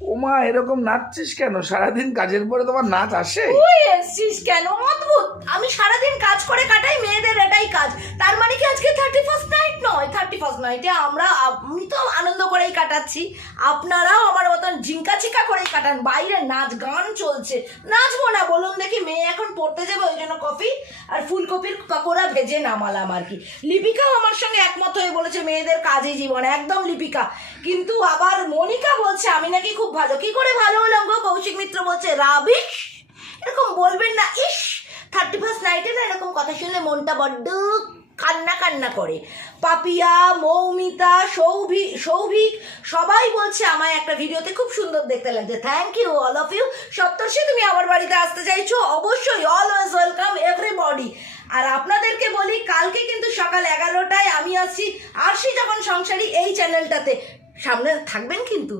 ওমা এরকম নাচছিস কেন? সারাদিন কাজের পরে তোমার নাচ আসে? তুই এসছিস কেন? অদ্ভুত। আমি সারাদিন কাজ করে কাটাই, মেয়েদের এটাই কাজ। তার মানে কি আজকে 31st নাইট নয়? 31st নাইটে আমি তো আনন্দ করেই কাটাচ্ছি, আপনারাও আমার মতন ঝিঙ্কা চিকা করেই কাটান। বাইরে নাচ গান চলছে, নাচবো না বলুন দেখি? মেয়ে এখন পড়তে যাবে, ওই জন্য কফি আর ফুলকপির পকোড়া ভেজে নামালাম আর কি। লিপিকাও আমার সঙ্গে একমত হয়ে বলেছে মেয়েদের কাজই জীবন, একদম লিপিকা। কিন্তু আবার মনিকা বলছে আমি নাকি খুব ভালো। কি করে ভালো হলাম গো? কৌশিক মিত্র বলছে রাবিশ। এরকম বলবেন না। ইস, 31st নাইটে না এরকম কথা শুনলে মনটা বড্ড কান্না কান্না করে। পাপিয়া, মৌমিতা, সৌভিক সবাই বলছে আমায় একটা ভিডিওতে খুব সুন্দর দেখতে লাগছে। Thank you all of you. Saptarshi তুমি আমার বাড়িতে আসতে চাইছো? অবশ্যই, অলওয়েজ ওয়েলকাম এভরিবডি। আর আপনাদেরকে বলি, কালকে কিন্তু সকাল 11টায় আমি আসছি আরশি যখন সংসারী এই চ্যানেলটাতে। সামনে থাকবেন কিন্তু।